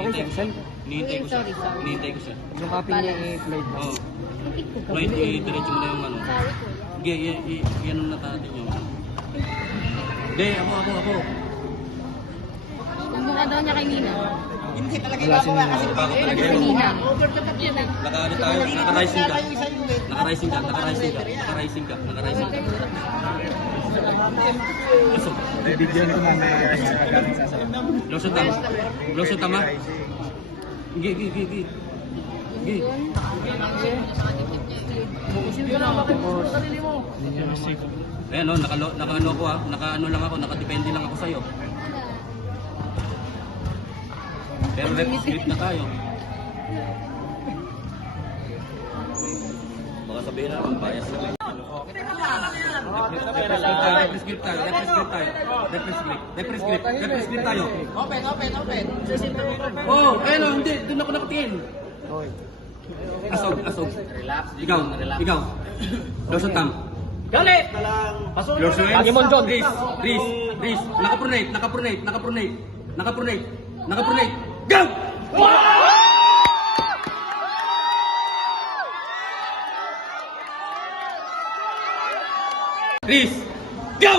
Hinihintay ko siya. Hinihintay ko siya. Sorry. Hinihintay ko siya. Yung copy niya i-Floyd na. Oo. Kapit ko ka. Right, i-diretso mo na yung ano. Sorry po. Sige, yan ang natin yung ano. Hindi, ako. Ang mukha daw niya kay Nina. Hindi talaga Wala si Nina. Kay Nina. Naka-ano tayo, naka-rising ka. Naka-rising ka. Pasok. Bibigyan ko mamaya yung galing sa sasama. Bloso tama. Gi. Ayan o, naka-ano ako ha. Naka-ano lang ako, nakadepende lang ako sa'yo. Pero rep script na tayo. Baka sabihin na naman, bias na lang. Repress script tayo. Open. Oh, ayun o, hindi. Doon ako nakatingin. Asog. Ikaw. Losot tam. Galit! Losot. Pagimon John. Riz. Naka-pronate. Go! Riz. Go!